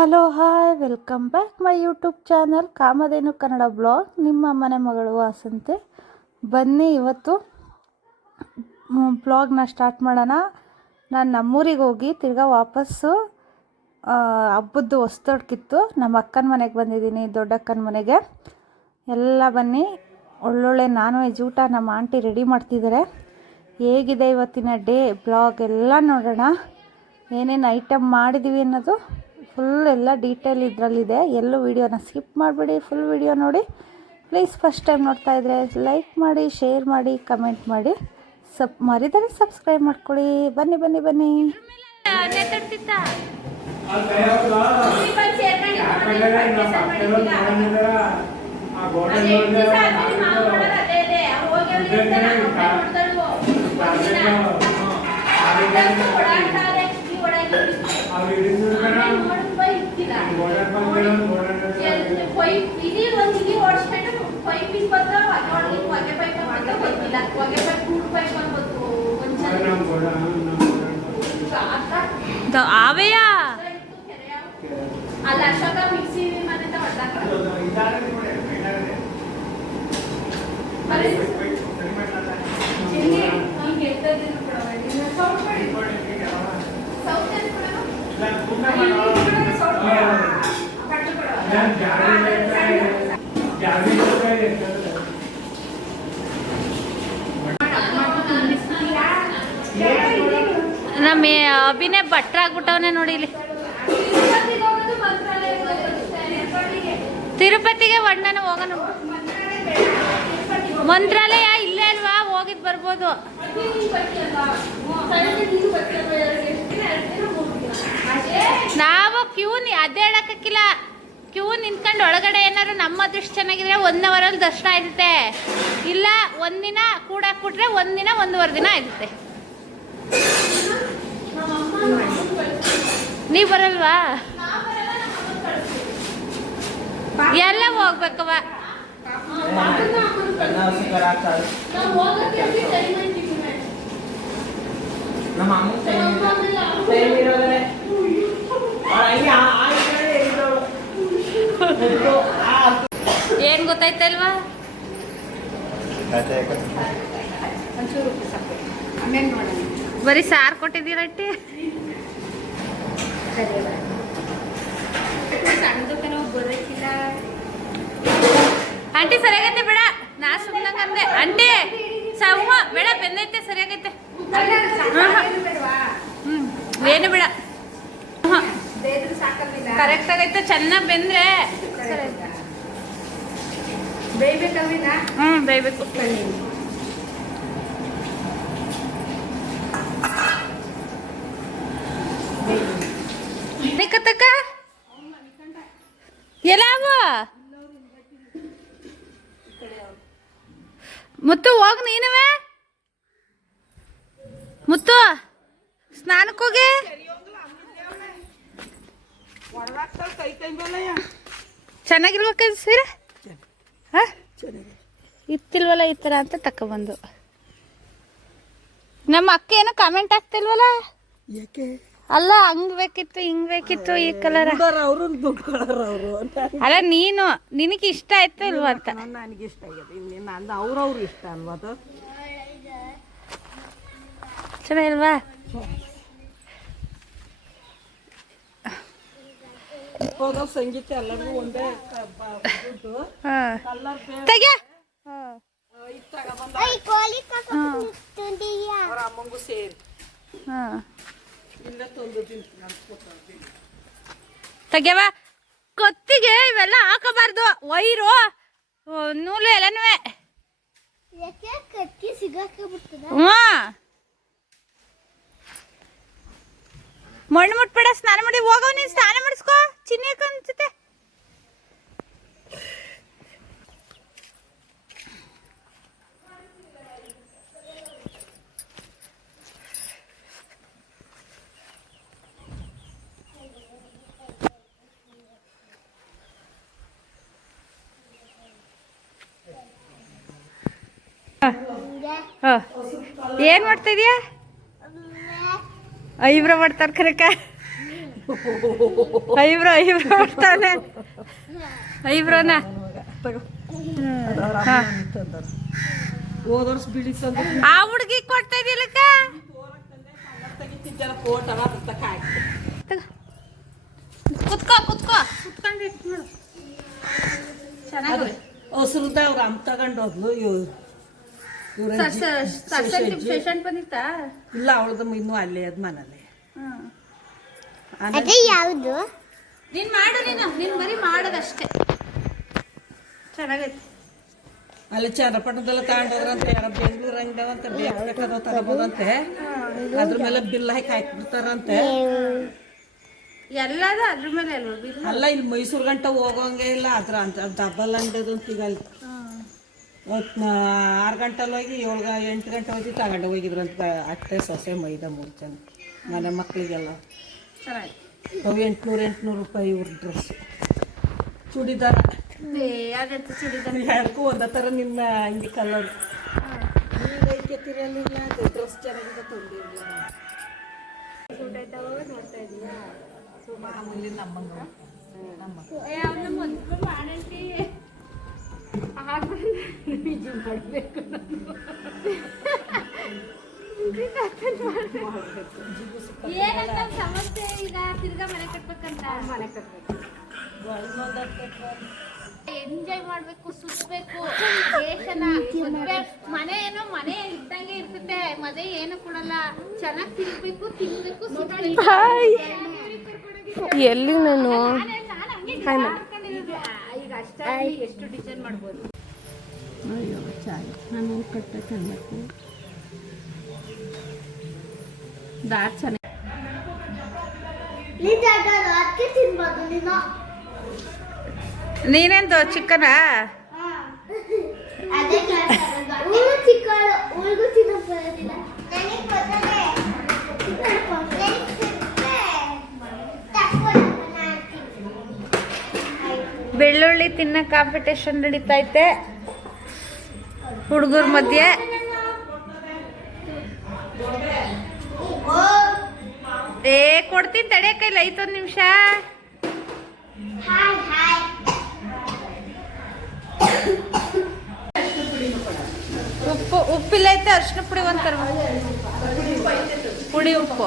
Hello, hi, welcome back my YouTube channel Kamadhenu Kannada blog. ನಿಮ್ಮ ಮನೆ ಮಗಳು ವಾಸಂತೆ. ಬನ್ನಿ ಇವತ್ತು ಬ್ಲಾಗ್ನ ಸ್ಟಾರ್ಟ್ ಮಾಡೋಣ. ನಾನು ನಮ್ಮೂರಿಗೆ ಹೋಗಿ ತಿರ್ಗಾ ವಾಪಸ್ಸು ಹಬ್ಬದ್ದು ಹೊಸ್ತೊಡ್ಕಿತ್ತು ನಮ್ಮ ಅಕ್ಕನ ಮನೆಗೆ ಬಂದಿದ್ದೀನಿ, ದೊಡ್ಡಕ್ಕನ ಮನೆಗೆ. ಎಲ್ಲ ಬನ್ನಿ. ಒಳ್ಳೊಳ್ಳೆ ನಾನ್ ವೆಜ್ ಊಟ ನಮ್ಮ ಆಂಟಿ ರೆಡಿ ಮಾಡ್ತಿದ್ದಾರೆ ಹೇಗಿದೆ ಇವತ್ತಿನ ಡೇ? ಬ್ಲಾಗ್ ಎಲ್ಲ ನೋಡೋಣ. ಏನೇನು ಐಟಮ್ ಮಾಡಿದ್ದೀವಿ ಅನ್ನೋದು ಫುಲ್ ಎಲ್ಲ ಡೀಟೇಲ್ ಇದರಲ್ಲಿದೆ. ಎಲ್ಲೂ ವೀಡಿಯೋನ ಸ್ಕಿಪ್ ಮಾಡಿಬಿಡಿ ಫುಲ್ ವೀಡಿಯೋ ನೋಡಿ. ಪ್ಲೀಸ್ ಫಸ್ಟ್ ಟೈಮ್ ನೋಡ್ತಾ ಇದ್ದರೆ ಲೈಕ್ ಮಾಡಿ ಶೇರ್ ಮಾಡಿ ಕಮೆಂಟ್ ಮಾಡಿ. ಸಬ್ ಮರಿದರೆ ಸಬ್ಸ್ಕ್ರೈಬ್ ಮಾಡ್ಕೊಳ್ಳಿ. ಬನ್ನಿ ಬನ್ನಿ ಬನ್ನಿ. ಓಡಿಸ್ಬಿಟ್ಟು ಪೈಪ್ ಇಸ್ ಬಂದ ಹೊಗೆ ಹೊಗೆ ಪೈಪ್ ಬಂದ ಗೊತ್ತಿಲ್ಲ ಹೊಗೆ ಪೈಪ್ ಕೂಡ್ ಪೈಪ್ ಬಂದ್ಬಿಟ್ಟು ಒಂದ್ಸಲ ಆವೆಯ ಅಲ್ಲಿ ಅಶೋಕ ಮಿಕ್ಸಿ ಮನೆ ಹೊಡ್ದಾಕ ಚಿಲ್ಲಿ ಹಂಗೆ ಎತ್ತದಿಲ್ಲ ಬಿಡವ ಇನ್ನು ಸೌಂಡ್ ಮಾಡಿ ಸೌಂಡ್ ಏನು ಬಿಡವ ಸೌಂಡ್ ಬಿಡವ ಕಟ್ಟು ಬಿಡವ ನಮ್ಮ ಅಭಿನಯ ಭಟ್ರಾಗ್ಬಿಟ್ಟವನೇ ನೋಡಿ ಇಲ್ಲಿ. ತಿರುಪತಿಗೆ ಒಣ್ಣನ ಹೋಗೋಣ. ಮಂತ್ರಾಲಯ ಇಲ್ಲೇ ಅಲ್ವಾ? ಹೋಗಿದ್ ಬರ್ಬೋದು. ನಾವು ಕ್ಯೂ ಅದೇ ಹೇಳಕ್ಕಿಲ್ಲ. ಕ್ಯೂ ನಿಂತ್ಕೊಂಡು ಒಳಗಡೆ ಏನಾದ್ರು ನಮ್ಮ ಅದೃಷ್ಟ ಚೆನ್ನಾಗಿದ್ರೆ ಒನ್ ಅವರಲ್ಲಿ ದರ್ಶನ ಇರುತ್ತೆ. ಇಲ್ಲ, ಒಂದಿನ ಕೂಡಾಕ್ಬಿಟ್ರೆ ಒಂದಿನ ಒಂದೂವರೆ ದಿನ ಆಯ್ತತೆ ನೀವು ಬರಲ್ವಾ? ಎಲ್ಲ ಹೋಗ್ಬೇಕವ ಏನ್ ಗೊತ್ತಾಯ್ತಲ್ವಾ? ಹಂಗೆ ಬರೀ ಸಾರು ಕೊಟ್ಟಿದ್ದೀರಟ್ಟಿ ಆಂಟಿ ಸರಿಯಾಗೈತೆ ಬೇಡ. ನಾ ಸುಮ್ಮನೆ ಅಂದೆ. ಆಂಟಿ ಸಮ ಬೇಡ ಬೆಂದೈತೆ ಸರಿಯಾಗೈತೆ. ಹ್ಮ್ ಏನು ಬೇಡ. ಕರೆಕ್ಟ್ ಆಗೈತೆ ಚೆನ್ನಾಗಿ ಬೆಂದ್ರೆ. ಹ್ಮ್ ಬೇಯ್ಬೇಕು. ನಿಕ್ಕತ್ತಕ್ಕ ಎಲ್ಲಾವ? ಮುತ್ತು ಹೋಗ್ ನೀನುವೇ. ಮುತ್ತು ಸ್ನಾನಕ್ಕೆ ಹೋಗಿ. ಚೆನ್ನಾಗಿರ್ಬೇಕ ಸೀರೆ ಇತ್ತಿಲ್ವಲ್ಲ ಈ ಥರ ಅಂತ ತಕೊಬಂದು ನಮ್ಮ ಅಕ್ಕ ಏನೋ ಕಾಮೆಂಟ್ ಆಗ್ತಿಲ್ವಲ್ಲ ಯಾಕೆ? ಅಲ್ಲ ಹಂಗ್ ಬೇಕಿತ್ತು ಹಿಂಗ್ ಬೇಕಿತ್ತು ಈ ಕಲರ್ ಅವರು ದುಡ್ಡು ಕೊಡೋರು ಅವರು. ಅಂತ ಅಲ್ಲ ನೀನು ನಿನಗೆ ಇಷ್ಟ ಆಯ್ತು ಇಲ್ವಾ ಅಂತ? ನನಗೆ ಇಷ್ಟ ಆಗಿದೆ ಇನ್ನೇನು ಅಂದ ಅವ್ರವ್ರು ಇಷ್ಟ ಅಲ್ವಾ ಅದು? ಚೆನ್ನಾಗಿಲ್ವಾ ಹೋಗೋ ಸಂಗೀತ ಎಲ್ಲರಿಗೂ ಒಂದೇ ತಗೊಬಂದ ಅವ್ರ ಅಮ್ಮಂಗೂ ಸೇರಿ. ಹಾ. ತೆಗ್ಯವ ಕೊತ್ತಿಗೆ ಇವೆಲ್ಲ ಹಾಕಬಾರ್ದು. ವೈರು ನೂಲು ಎಲ್ಲನೂ ಹ್ಞೂ. ಮಣ್ಣು ಮುಟ್ಬೇಡ ಸ್ನಾನ ಮಾಡಿ ಹೋಗವ್ ನೀನು ಸ್ನಾನ ಮಾಡಿಸ್ಕೋ. ಚಿನ್ನಿ ಅಕ್ಕ ಹ. ಏನ್ ಮಾಡ್ತಾ ಇದೀಯ ಐಬ್ರೋ ಮಾಡ್ತಾರ ಕರೆಕ ಐಬ್ರೋ ಐಬ್ರೋ ಮಾಡ್ತಾನೆ. ಐಬ್ರೋನ. ಆ ಹುಡುಗಿ ಕೊಡ್ತಾ ಇದೀಲಕ್ಕ ಕುತ್ಕೋ ಕುತ್ಕೋ. ಕುತ್ಕೊಂಡು ಹಸ್ರದ ಅವ್ರು ಅಮ್ಮ ತಗೊಂಡು ಹೋದ್ಲು ಇವ್ರು. ಪೇಷಂಟ್ ಬಂದಿತ್ತಾ? ಇಲ್ಲ ಅವಳದ ಇನ್ನೂ ಅಲ್ಲೇ ಅದ್ ಮನೇಲಿ ಅದೇ ಯಾವುದು? ನೀನ್ ಮಾಡು ನೀನು ನೀನ್ ಬರೀ ಮಾಡೋದಷ್ಟೇ. ಚೆನ್ನಾಗೈತಿ. ಅಲ್ಲಿ ಚನ್ನಪಟ್ಟಣದಲ್ಲ ತಗೊಂಡೋದ್ರಂತೆ ಯಾರ ಬೆಂಗಳೂರು ಹಂಗವಂತೆ ಬೇಕಾದ ತಗೋಬೋದಂತೆ. ಅದ್ರ ಮೇಲೆ ಬಿಲ್ ಹಾಕಿ ಹಾಕ್ಬಿಡ್ತಾರಂತೆ. ಎಲ್ಲದ ಅದ್ರ ಮೇಲೆ ಅಲ್ವಾ ಬಿಲ್? ಅಲ್ಲ ಇಲ್ಲಿ ಮೈಸೂರು ಗಂಟ ಹೋಗೋಂಗೆ ಇಲ್ಲ ಅದ್ರ ಅಂತ ಡಬಲ್ ಅಂಡದು ಅಂತ ಈಗ ಅಲ್ಲಿ ಆರು ಗಂಟೆಲಿ ಹೋಗಿ ಏಳು ಎಂಟು ಗಂಟೆ ಹೋಗಿ ತಗೊಂಡು ಹೋಗಿದ್ರಂತ ಅಟ್ಟೆ ಸೊಸೆ ಮೈದ ಮೂರು ಜನ. ಮನೆ ಮಕ್ಕಳಿಗೆಲ್ಲ ಚೆನ್ನಾಗಿ ಅವು ಎಂಟುನೂರು ಎಂಟ್ನೂರು ರೂಪಾಯಿ ಇವ್ರ ಡ್ರೆಸ್ ಚೂಡಿದಾರ. ಎರಡಕ್ಕೂ ಒಂದೇ ಥರ ನಿಮ್ಮ ಹಿಂಗೆ ಕಲರ್ ಐಕೆತ್ತಿರಲಿಲ್ಲ ಡ್ರೆಸ್ ಚೆನ್ನಾಗಿದೆ ತೊಂದಿರಲಿಲ್ಲ ಮಾಮೂಲಿ ನಮ್ಮಂಗೆ ಏನಂತ ಸಮಸ್ಯೆ ಈಗ ತಿರ್ಗಾ ಮನೆ ಕಟ್ಬೇಕಂತ? ಮನೆ ಕಟ್ಬೇಕು ಎಂಜಾಯ್ ಮಾಡ್ಬೇಕು ಸುತ್ತಬೇಕು ದೇಶನ ಮನೆ ಏನೋ ಮನೆ ಇದ್ದಂಗೆ ಇರ್ತದೆ ಮನೆ ಏನು ಕೊಡಲ್ಲ. ಚೆನ್ನಾಗಿ ತಿನ್ಬೇಕು ತಿನ್ಬೇಕು ಎಲ್ಲಿ ನಾನು? ಅಷ್ಟೇ ಎಷ್ಟು ಡಿಸೈನ್ ಮಾಡ್ಬೋದು? ದಾಟ್ ಚೆನ್ನಾಗಿ ಅದಕ್ಕೆ ತಿನ್ಬೋದು ನೀನು? ನೀನೆಂದು ಚಿಕ್ಕನಾ? ತಿನ್ನಕ್ ಬೆಳ್ಳುಳ್ಳಿ ತಿನ್ನ ಕಾಂಪಿಟೇಷನ್ ನಡೀತೈತೆ ಹುಡುಗರ ಮಧ್ಯೆ. ಏ, ಕೊಡ್ತೀನಿ ತಡೆ ಕೈಲಿ, ಐತೊಂದು ನಿಮಿಷ. ಉಪ್ಪು, ಉಪ್ಪಿಲ್ಲ ಐತೆ ಅರ್ಶಿನ ಪುಡಿ ಒಂದು ತರ್ಬೇಕು. ಪುಡಿ ಉಪ್ಪು.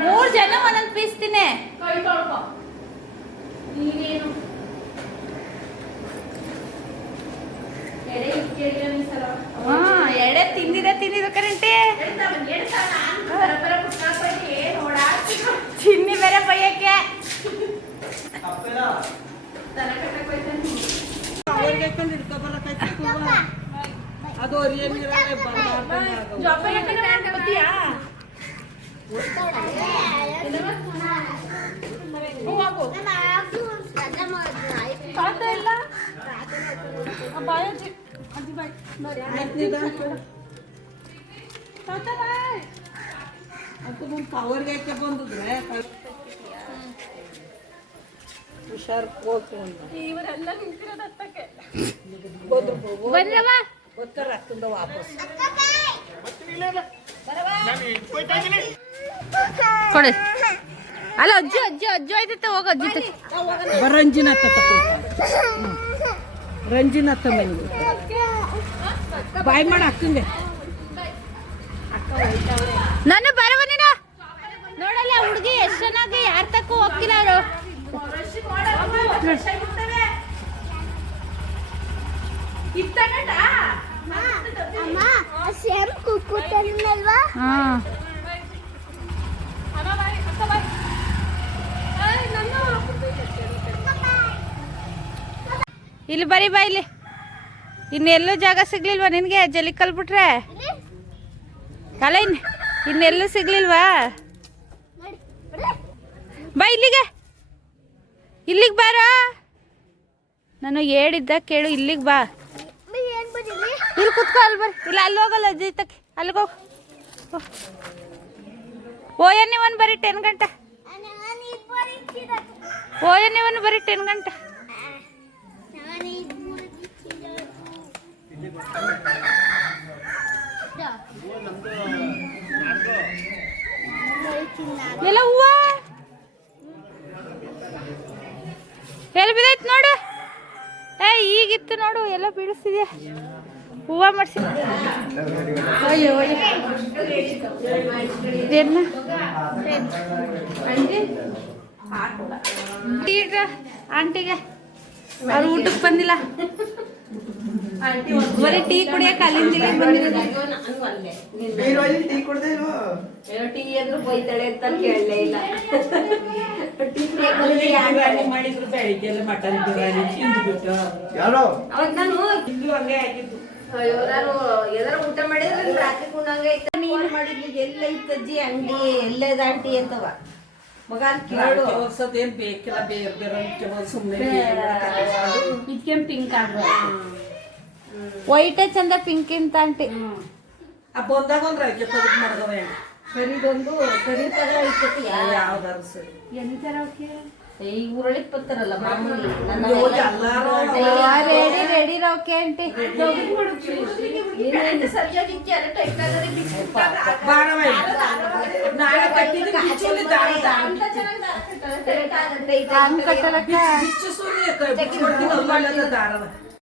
ಮೂರು ಜನ ಒಂದೊಂದು ಪೀಸ್ ತಿನ್ನೆ ಹಾಂ ಎಡೆ ತಿಂದಿದೆ ತಿಂದಿದ್ದು ಕರೆಂಟಿ. ಚಿನ್ನಿ ಬೇರೆ ಬೈಯಕ್ಕೆ. ಅವ್ರಿಗೆ ಹಾಕೊಂಡು ಹಿಡ್ಕೊಬರಕಾಯ್ತು ಅದು ಅವ್ರಿಗೆ ನೀರಾಗೆ ಬರಬಾರ್ದು ಅದು ನಮ್ಮ ಪವರ್ಗೆ ಯಾಕೆ ಬಂದಿದ್ರೆ ಹುಷಾರ್ ಹೋಗ್ತು ಬಂದ್ರವ ಗೊತ್ತಾರ ಅಷ್ಟೊಂದ ವಾಪಸ್. ಕೊಡಿ. ಅಲ್ಲ ಅಜ್ಜಿ ಅಜ್ಜಿ ಅಜ್ಜಿ ಆಯ್ತೈತೆ ಹೋಗ ಅಜ್ಜಿ ರಂಜಿನ ರಂಜಿನ ಮನೆಗೆ ಬಾಯ್ ಮಾಡ ಅಕ್ಕಂಗೆ. ನಾನು ಬರವ ನೀನ? ನೋಡಲ್ಲ ಹುಡುಗಿ ಎಷ್ಟು ಚೆನ್ನಾಗಿ ಯಾರ ತಕ್ಕ ಹೋಗ್ತಿಲ್ಲ ಅವರು ಕೂತಲ್ವಾ ಇಲ್ಲಿ ಬರೀ ಬಾ ಇಲ್ಲಿ. ಇನ್ನೆಲ್ಲೂ ಜಾಗ ಸಿಗ್ಲಿಲ್ವಾ ನಿನಗೆ? ಜಲ್ಲಿ ಕಲ್ಬಿಟ್ರೆ? ಅಲ್ಲ ಇನ್ನು ಇನ್ನೆಲ್ಲೂ ಸಿಗ್ಲಿಲ್ವಾ? ಬಾ ಇಲ್ಲಿಗೆ. ಇಲ್ಲಿಗೆ ಬಾರ. ನಾನು ಹೇಳಿದ್ದ ಕೇಳು, ಇಲ್ಲಿಗೆ ಬಾ. ಇಲ್ಲಿ ಕುತ್ಕೋ, ಅಲ್ಲಿ ಬರ್ರಿ. ಇಲ್ಲ, ಅಲ್ಲಿ ಹೋಗಲ್ಲ ಜೀತಕ್ಕೆ ತಕ್ಕಿ ಅಲ್ಲಿಗೆ ಹೋಗು. ಓಯ ಇವನ್ ಬರೀ ಟೆನ್ ಗಂಟೆ. ಓ ಓಯ ನೀವನ್ ಬರೀ ಟೆನ್ ಗಂಟೆ. ಎಲ್ಲ ಹೂವ? ಎಲ್ಲಿ ಬಿದ್ದೈತ್ ನೋಡು. ಏ, ಈಗಿತ್ತು ನೋಡು, ಎಲ್ಲ ಬೀಳಿಸ್ತಿದ್ಯಾ? ಹೂವ ಮಾಡಿಸಿ ಅಯ್ಯೋ ಇದೇನ? ಈಗ ಆಂಟಿಗೆ. ಅವ್ರು ಊಟಕ್ಕೆ ಬಂದಿಲ್ಲ. ಬರೀ ಟೀ ಕುಡಿಯಕ್ಕೆ ಅಲ್ಲಿಂದ ಇಲ್ಲಿಗೆ ಬಂದಿಲ್ಲ ಟೀ ಅಂದ್ರು ಬೈತಾಳೆ ಅಂತ ಕೇಳಲೇ ಇಲ್ಲ. ಟೀ ಮಾಡಿದ್ರು ಬೆಳಿಗ್ಗೆ ಮಟನ್ ಬಿರಿಯಾನಿ ತಿಂದ್ಬಿಟ್ಟು. ನಾನು ಇಲ್ಲೂ ಹಂಗೆ ಆಗಿದ್ದು. ಎದರ ಊಟ ಮಾಡಿದ್ರೆ ರಾತ್ರಿ ಕುಣ್ಣಂಗೆ ಐತ ನೀನು ಮಾಡಿದ್ಲಿ ಎಲ್ಲ ಐತಜ್ಜಿ ಅಂಗಡಿ ಆಂಟಿ ಅಂತವ. ಮಗ ಅಂತ ಕೇಳು. ವರ್ಷದ ಏನ್ ಬೇಕಿಲ್ಲ ಬೇರೆ ಬೇರೆ ಸುಮ್ಮನೆ ಇದಕ್ಕೆ ಪಿಂಕ್ ವೈಟೇ ಚಂದ ಪಿಂಕ್ ಇಂತ ಅಂಟಿ ಆ ಬಂದಾಗ ಒಂದು ರೈಕೆ ಸರಿ ಮಾಡ್ದವ ಕರಿದೊಂದು ಕರಿ ತರ ಐತತಿ. ಯಾವ್ದಾರು ಸರಿ. ಈ ಊರೊಳಗೆ ಬರ್ತಾರಲ್ಲ ಮಾಮೂಲಿ ನನ್ನ ಇವಾಗ ಎಲ್ಲಾರು ರೆಡಿ ರೆಡಿ ರೌಕೆ ಆಂಟಿ ನೀನೇನು ಸರ್ಜರಿಕ್ಕೆ ಅದೇ ಟೈಪ್ ಆಗದೆ ಬಾರವ ನಾಳೆ ಕಟ್ಟಿದ್ದು ಬಿಚ್ಚಲ್ಲಿ ದಾರ ದಾರ ಹಂಗ್ ಕಟ್ಟಲಕ್ಕ